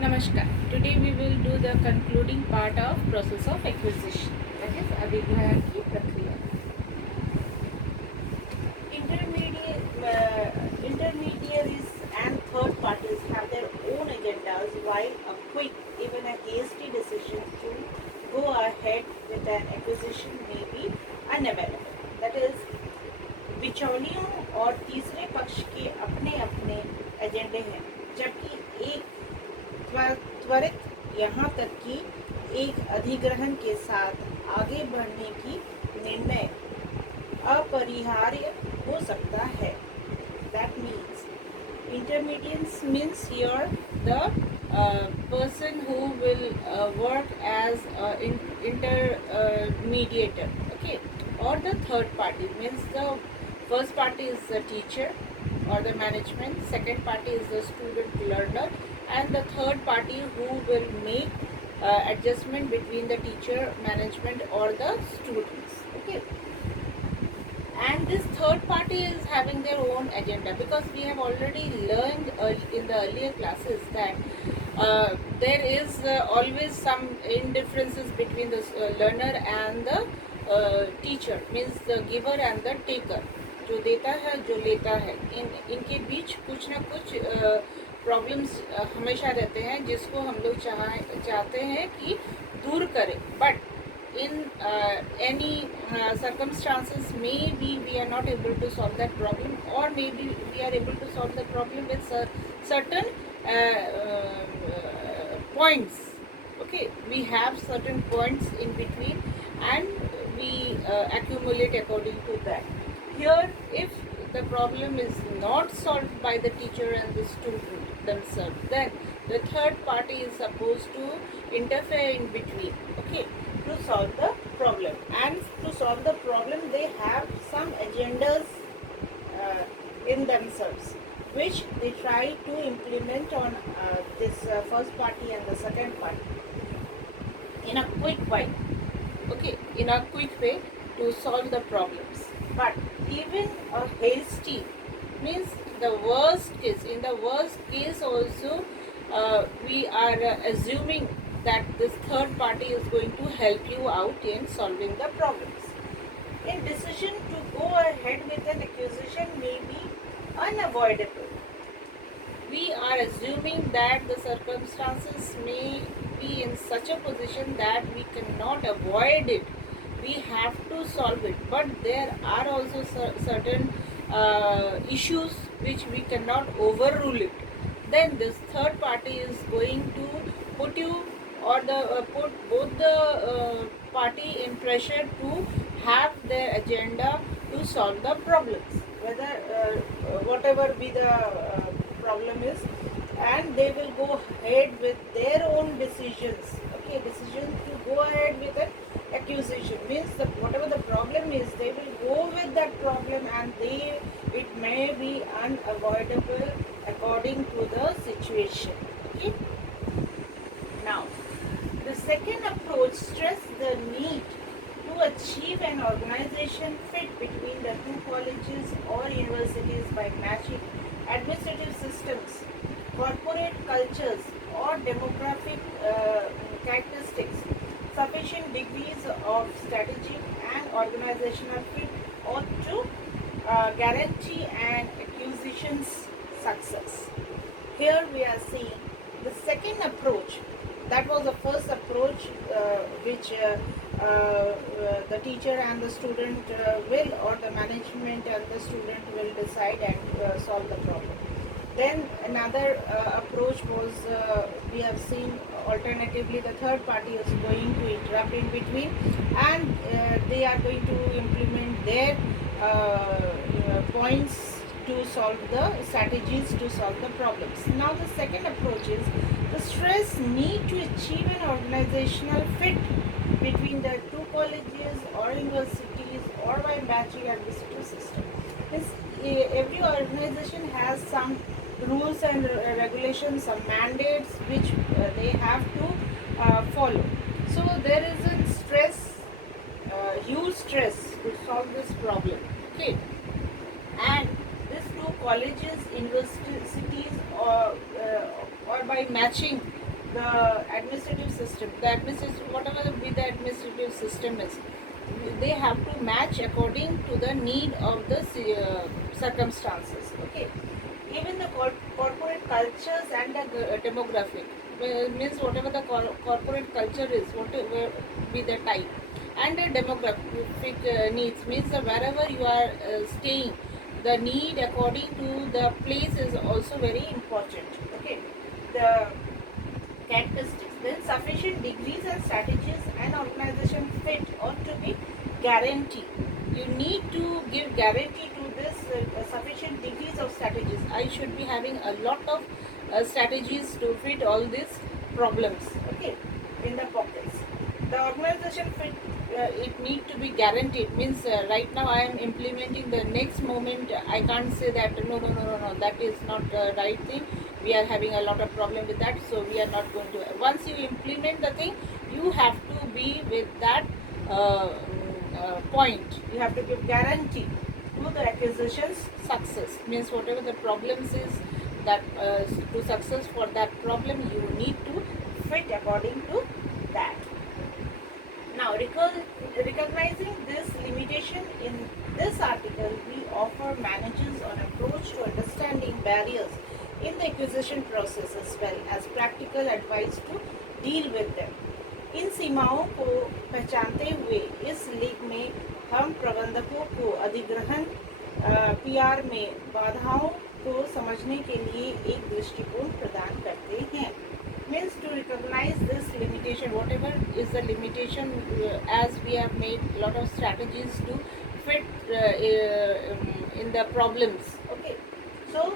Namaskar. Today we will do the concluding part of process of acquisition, that is अभिग्रहण की प्रक्रिया. Intermediaries and third parties have their own agendas, while a quick, even a hasty decision to go ahead with an acquisition may be unavailable. That is, बिचौलियों और तीसरे पक्ष के अपने अपने एजेंडे हैं, जबकि एक त्वरित यहाँ तक कि एक अधिग्रहण के साथ आगे बढ़ने की निर्णय अपरिहार्य हो सकता है. That means intermediates means here the person who will work as intermediator, okay, or the third party means the first party is the teacher or the management, second party is the student learner, and the third party who will make adjustment between the teacher, management or the students, okay. And this third party is having their own agenda, because we have already learned in the earlier classes that there is always some indifferences between the learner and the teacher, means the giver and the taker, जो देता है जो लेता है, इनके बीच कुछ ना कुछ प्रॉब्लम्स हमेशा रहते हैं, जिसको हम लोग चाहते हैं कि दूर करें. But in any circumstances, maybe we are not able to solve that problem, or maybe we are able to solve the problem with certain points, okay. We have certain points in between and we accumulate according to that. Here, if the problem is not solved by the teacher and the student themselves, then the third party is supposed to interfere in between, okay, to solve the problem. And to solve the problem, they have some agendas in themselves, which they try to implement on this first party and the second party in a quick way, okay, in a quick way to solve the problems. But even a hasty means the worst case, in the worst case also we are assuming that this third party is going to help you out in solving the problems. In decision to go ahead with an acquisition may be unavoidable. We are assuming that the circumstances may be in such a position that we cannot avoid it. We have to solve it, but there are also certain issues which we cannot overrule it. Then this third party is going to put you or put both the party in pressure to have their agenda to solve the problems, whether whatever be the problem is, and they will go ahead with their own decisions, okay. Decision to go ahead with an accusation means that whatever the problem is, they will go with that problem, and it may be unavoidable according to the situation, okay. Now, the second approach stresses the need to achieve an organization fit between the two colleges or universities by matching administrative systems, corporate cultures, or demographic characteristics. Sufficient degrees of strategic and organizational fit ought to guarantee an acquisition's success. Here we are seeing the second approach. That was the first approach which the teacher and the student will, or the management and the student will decide and solve the problem. Then another approach was, we have seen alternatively the third party is going to interrupt in between, and they are going to implement their points to solve the strategies to solve the problems. Now the second approach is the stress need to achieve an organizational fit between the two colleges or universities or by matching administrative system. Every organization has some rules and regulations, some mandates which they have to follow. So there is a stress, huge stress to solve this problem, okay. And these two colleges, universities, or by matching the administrative system, the administrative, whatever be the administrative system is, they have to match according to the need of the circumstances. Okay, even the corporate cultures and the demographic, means whatever the corporate culture is, whatever be the type, and the demographic needs, means the wherever you are staying, the need according to the place is also very important. Okay, the characteristics, then sufficient degrees and strategies and organization fit ought to be guaranteed. You need to give guarantee to this sufficient degrees of strategies. I should be having a lot of strategies to fit all these problems. Okay, in the pockets. The organization fit, it need to be guaranteed, means right now I am implementing, the next moment I can't say that no, that is not the right thing, we are having a lot of problem with that, so we are not going to. Once you implement the thing, you have to be with that point, you have to give guarantee to the acquisition's success, means whatever the problems is, that to success for that problem you need to fit according to that. Now, recognizing this limitation, in this article, we offer managers an approach to understanding barriers in the acquisition process as well as practical advice to deal with them. इन सीमाओं को पहचानते हुए इस लेख में हम प्रबंधकों को अधिग्रहण पीआर में बाधाओं को समझने के लिए एक दृष्टिकोण प्रदान करते हैं. Means to recognize this limitation, whatever is the limitation, as we have made a lot of strategies to fit in the problems. Okay, so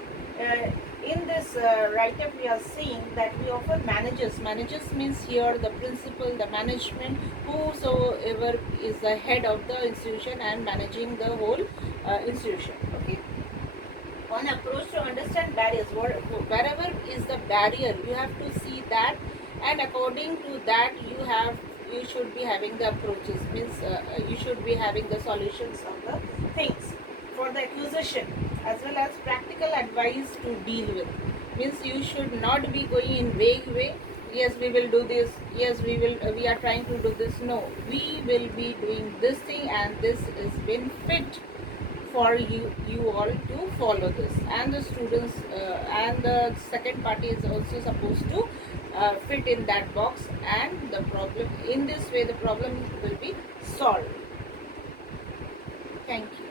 in this write-up we are seeing that we offer managers. Managers means here the principal, the management, whosoever is the head of the institution and managing the whole institution. Okay, one approach to understand barriers, wherever is the barrier you have to see that, and according to that you should be having the approaches, means you should be having the solutions of the things for the acquisition, as well as practical advice to deal with, means you should not be going in vague way, yes we will do this, yes we are trying to do this, no, we will be doing this thing and this is been fit for you all to follow this, and the students and the second party is also supposed to fit in that box, and the problem, in this way the problem will be solved. Thank you.